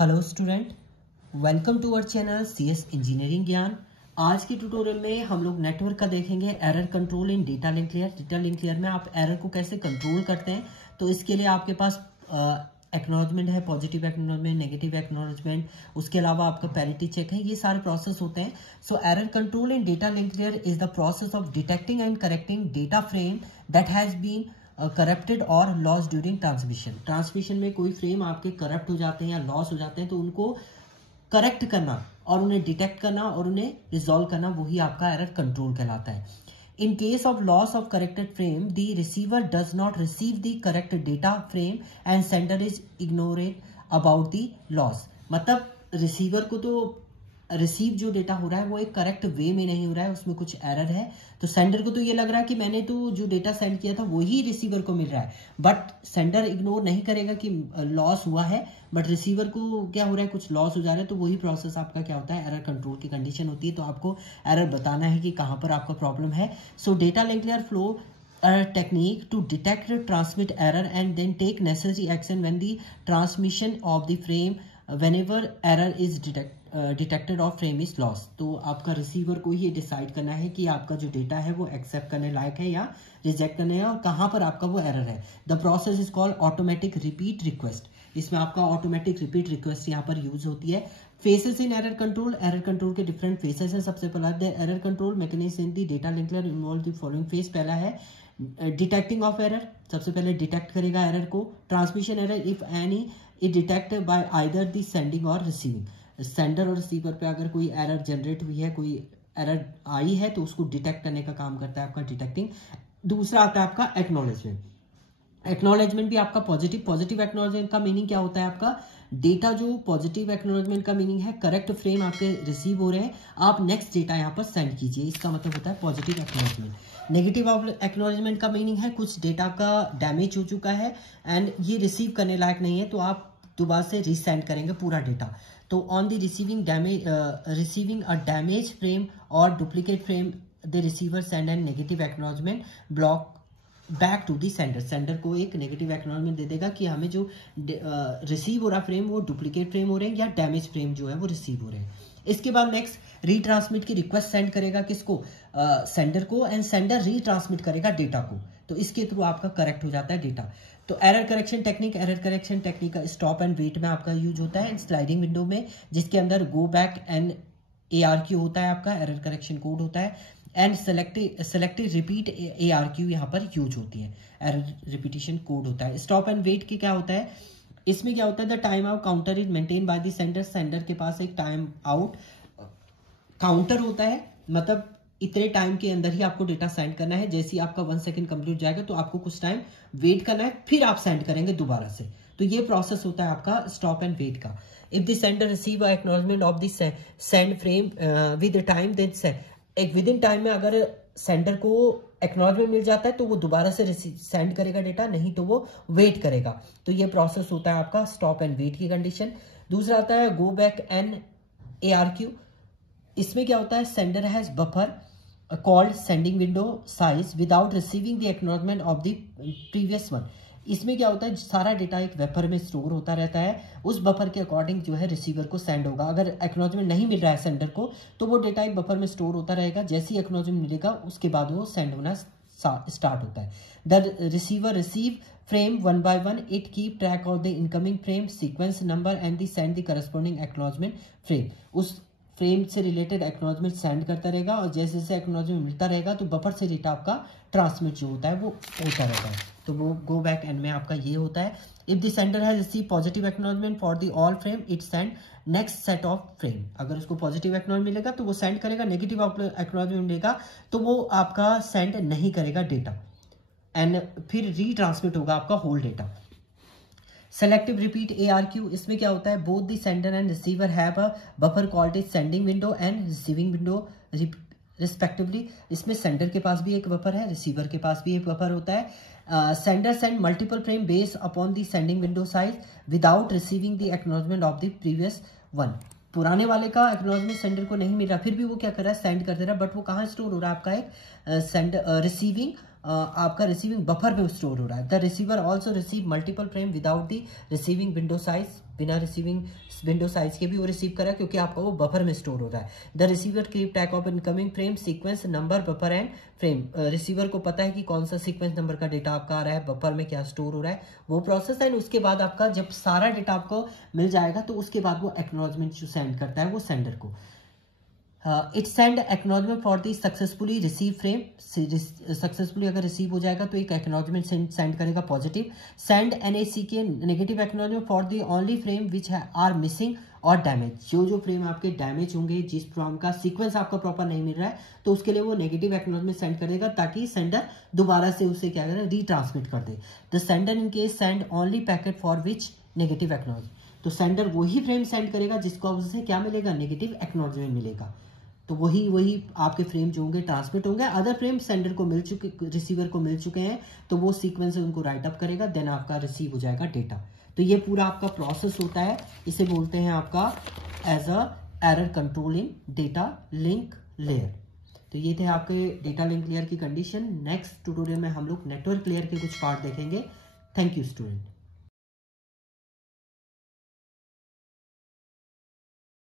Hello student, welcome to our channel CS engineering Gyan. आज की tutorial में हम लोग नेटवर्क का देखेंगे, error control in data link layer. Data link layer में आप एरर को कैसे कंट्रोल करते हैं, तो इसके लिए आपके पास एक्नॉलेजमेंट है, पॉजिटिव एक्नॉलेजमेंट, नेगेटिव एक्नॉलेजमेंट, उसके अलावा आपका पैरिटी चेक है, ये सारे प्रोसेस होते हैं। So error control in data link layer is the process of detecting and correcting data frame that has been corrupted और लॉस ड्यूरिंग ट्रांसमिशन में कोई फ्रेम आपके करप्ट हो जाते हैं या लॉस हो जाते हैं, तो उनको करेक्ट करना और उन्हें डिटेक्ट करना और उन्हें रिजॉल्व करना, वही आपका एरर कंट्रोल कहलाता है। In case of loss of corrected frame, the receiver does not receive the correct data frame and sender is ignorant about the loss. मतलब रिसीवर को तो रिसीव जो डेटा हो रहा है वो एक करेक्ट वे में नहीं हो रहा है, उसमें कुछ एरर है। तो सेंडर को तो ये लग रहा है कि मैंने तो जो डेटा सेंड किया था वही रिसीवर को मिल रहा है, बट सेंडर इग्नोर नहीं करेगा कि लॉस हुआ है, बट रिसीवर को क्या हो रहा है, कुछ लॉस हो जा रहा है। तो वही प्रोसेस आपका क्या होता है, एरर कंट्रोल की कंडीशन होती है। तो आपको एरर बताना है कि कहाँ पर आपका प्रॉब्लम है। सो data link layer flow a technique to detect transmit error and then take necessary action when the transmission of the frame whenever error is detected or frame is lost। तो आपका receiver को ही decide करना है कि आपका जो data है वो एक्सेप्ट करने लायक है या रिजेक्ट करने है और कहाँ पर आपका वो एरर है। The process is called automatic repeat request. इसमें आपका ऑटोमेटिक रिपीट रिक्वेस्ट यहाँ पर यूज होती है। फेसेस इन एरर कंट्रोल, एरर कंट्रोल के डिफरेंट फेसेस हैं। सबसे पहला error control mechanism in the data link layer involve the following phase. पहला है डिटेक्टिंग ऑफ एरर, सबसे पहले डिटेक्ट करेगा एरर को। Transmission error, if any it detect bye either the sending और रिसीविंग। सेंडर और रिसीवर पे अगर कोई एरर जनरेट हुई है, कोई एरर आई है, तो उसको डिटेक्ट करने का काम करता है आपका डिटेक्टिंग। दूसरा आता है आपका एक्नॉलेजमेंट। एक्नॉलेजमेंट भी आपका पॉजिटिव एक्नॉलेजमेंट का मीनिंग क्या होता है, आपका डेटा जो पॉजिटिव एक्नॉलेजमेंट का मीनिंग है करेक्ट फ्रेम आपके रिसीव हो रहे हैं, आप नेक्स्ट डेटा यहाँ पर सेंड कीजिए, इसका मतलब होता है पॉजिटिव एक्नॉलेजमेंट। नेगेटिव एक्नॉलेजमेंट का मीनिंग है कुछ डेटा का डैमेज हो चुका है एंड ये रिसीव करने लायक नहीं है, तो आप दोबारा से रीसेंड करेंगे पूरा डेटा। तो on the receiving a damage frame और duplicate frame, the receiver send and negative acknowledgement block back to the sender. Sender को एक नेगेटिव एक्नॉलेजमेंट दे देगा कि हमें जो रिसीव हो रहा फ्रेम वो डुप्लीकेट फ्रेम हो रहे हैं या डैमेज फ्रेम जो है वो रिसीव हो रहे हैं। इसके बाद नेक्स्ट रीट्रांसमिट की रिक्वेस्ट सेंड करेगा किसको, सेंडर को, एंड सेंडर रीट्रांसमिट करेगा डेटा को। तो इसके थ्रू आपका करेक्ट हो जाता है डेटा। तो एरर करेक्शन टेक्निक का स्टॉप एंड वेट में आपका यूज होता है, स्लाइडिंग विंडो में, जिसके अंदर गो बैक एंड ARQ होता है, आपका एरर करेक्शन कोड होता है, एंड सेलेक्टिव रिपीट ARQ यहाँ पर यूज होती है, एरर रिपीटिशन कोड होता है। स्टॉप एंड वेट की क्या होता है, इसमें क्या होता है, the time out counter is maintain by the sender. Sender के पास एक टाइम आउट काउंटर होता है, मतलब इतने टाइम के अंदर ही आपको डेटा सेंड करना है। जैसे ही आपका 1 सेकंड कंप्लीट जाएगा तो आपको कुछ टाइम वेट करना है, फिर आप सेंड करेंगे दोबारा से। तो ये प्रोसेस होता है आपका स्टॉप एंड वेट का। If the sender receive acknowledgement of the send frame with time, then ack within time में अगर सेंडर को एक्नॉलेजमेंट मिल जाता है तो वो दोबारा से सेंड करेगा डेटा, नहीं तो वो वेट करेगा। तो ये प्रोसेस होता है आपका स्टॉप एंड वेट की कंडीशन। दूसरा आता है गो बैक एंड ARQ। इसमें क्या होता है, sender has buffer called sending window size without receiving the acknowledgement of the previous one. इसमें क्या होता है, सारा डेटा एक बफर में स्टोर होता रहता है, उस बफर के अकॉर्डिंग जो है रिसीवर को सेंड होगा। अगर एक्नॉलेजमेंट नहीं मिल रहा है सेंडर को, तो वो डेटा एक बफर में स्टोर होता रहेगा, जैसे ही एक्नॉलेजमेंट मिलेगा उसके बाद वो सेंड होना स्टार्ट होता है। The receiver receive frame 1 by 1, it keep track of the incoming frame sequence number and the send the corresponding acknowledgement frame. उस फ्रेम से रिलेटेड एक्नॉलेजमेंट सेंड करता रहेगा, और जैसे जैसे एक्नॉलेजमेंट मिलता रहेगा तो बफर से डेटा आपका ट्रांसमिट जो होता है वो होता रहता है। तो वो गो बैक एंड में आपका ये होता है। If the sender has receive positive acknowledgement for the all frame, it send next set of frame. अगर उसको पॉजिटिव एक्नॉलेजमेंट मिलेगा तो वो सेंड करेगा, नेगेटिव एक्नॉलेजमेंट मिलेगा तो वो आपका सेंड नहीं करेगा डेटा, एंड फिर रीट्रांसमिट होगा आपका whole data. Selective repeat ARQ, इसमें क्या होता है, both the sender and receiver have a buffer called is sending window and receiving window respectively. इसमें सेंडर के पास भी एक बफर है, रिसीवर के पास भी एक बफर होता है। Sender send multiple frame based upon the sending window size without receiving the acknowledgement of the previous one. पुराने वाले का एक्नॉलेजमेंट सेंडर को नहीं मिल रहा, फिर भी वो क्या कर रहा है, सेंड कर दे रहा है, बट वो कहाँ स्टोर हो रहा है, आपका एक रिसीविंग आपका रिसीविंग बफर पे स्टोर हो रहा है। The receiver also receive multiple frame without the receiving window size, बिना रिसीविंग विंडो साइज के भी वो रिसीव करा क्योंकि आपका वो बफर में स्टोर हो रहा है। The receiver keep track of incoming frame sequence number buffer and frame, receiver को पता है कि कौन सा सीक्वेंस नंबर का डेटा आपका आ रहा है, बफर में क्या स्टोर हो रहा है, वो प्रोसेस है। उसके बाद आपका जब सारा डेटा आपको मिल जाएगा तो उसके बाद वो एक्नॉलेजमेंट जो सेंड करता है वो सेंडर को। It send acknowledgement for the successfully receive frame, successfully अगर रिसीव हो जाएगा तो एक एक्नॉलेजमेंट सेंड करेगा पॉजिटिव। सेंड एनएसी के negative acknowledgement for the only frame which are missing और डैमेज, जो फ्रेम आपके डैमेज होंगे, जिस फ्रेम का सीक्वेंस आपका प्रॉपर नहीं मिल रहा है तो उसके लिए वो नेगेटिव एक्नॉलेजमेंट सेंड करेगा ताकि सेंडर दोबारा से उसे क्या करे, रीट्रांसमिट कर दे। The sender in case send only packet for which negative acknowledgement, तो सेंडर वही फ्रेम सेंड करेगा जिसको उससे क्या मिलेगा, नेगेटिव एक्नॉलेजमेंट मिलेगा। तो वही आपके फ्रेम जो होंगे ट्रांसमिट होंगे। अदर फ्रेम सेंडर को मिल चुके, रिसीवर को मिल चुके हैं तो वो सीक्वेंस उनको राइट अप करेगा, देन आपका रिसीव हो जाएगा डेटा। तो ये पूरा आपका प्रोसेस होता है, इसे बोलते हैं आपका as a error control in data link layer. तो ये थे आपके डेटा लिंक लेयर की कंडीशन। नेक्स्ट ट्यूटोरियल में हम लोग नेटवर्क लेयर के कुछ पार्ट देखेंगे। Thank you student.